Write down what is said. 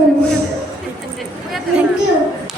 Thank you.